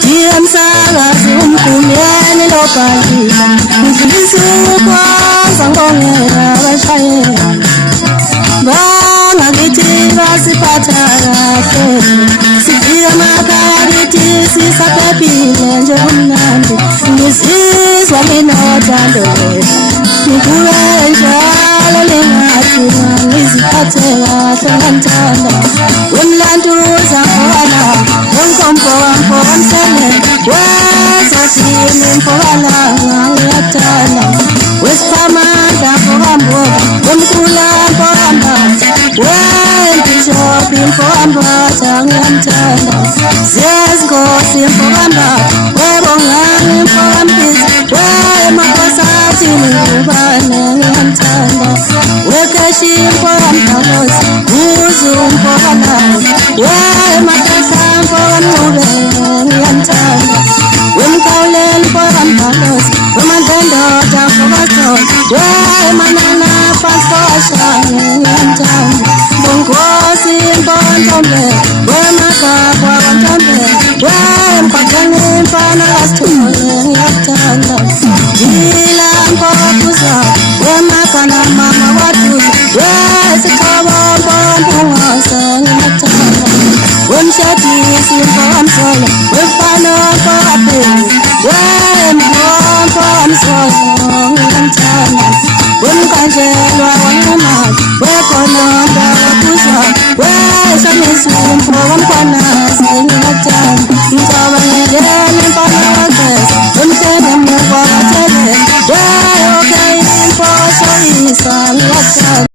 Tiamsala zumkumyeni lopalila Mzisuko sangongela bashayela Bangakithi basiphatha kahle Sifika emakhaya kithi sisaphephile nje kumnandi Ngizizwa nginothando Ngikube njalo lingathi ngiziphathe kahle ngithanda Wemlantuza mfowala Wenkompo wamfowamsele Wesasini mfowala ngiyathanda Wesiphamandla mfowamboka Wemkhula mfowambatha Wempishophi mfowambatha ngiyamthanda Zezinkosi mfowambatha Webongani mfowampisi Wemakhosazini ngubane ngiyamthanda Wekeshi mfowamdalozi Uzu mfowalazi Wematasa mfowamncube ngiyamthanda Wemkhawuleli mfowamdalozi Wemandlendoda mfowasona Wemanana phansi kowashane ngiyamthanda Bonkosi mfowamthombe Wemakakwa wanthombe Wemkhathane mfana kasithole ngiyamthanda Jila mfowaphuza Wemakana mama wathuza Wesithobo mfowamphungose ngiyamthanda Wemshadisi mfowamsolo Wemfana mfowapheli Wemfowamsolo ngiyamthanda Wemkhanjelwa wanemali Wekhononda waphuzwa Weshamisi mfowamkhwanazi ngiyamthanda Ngicabangele mfana wageza Wemhlebe muva wathebeza Okay mfowashoyisa ngiyamthanda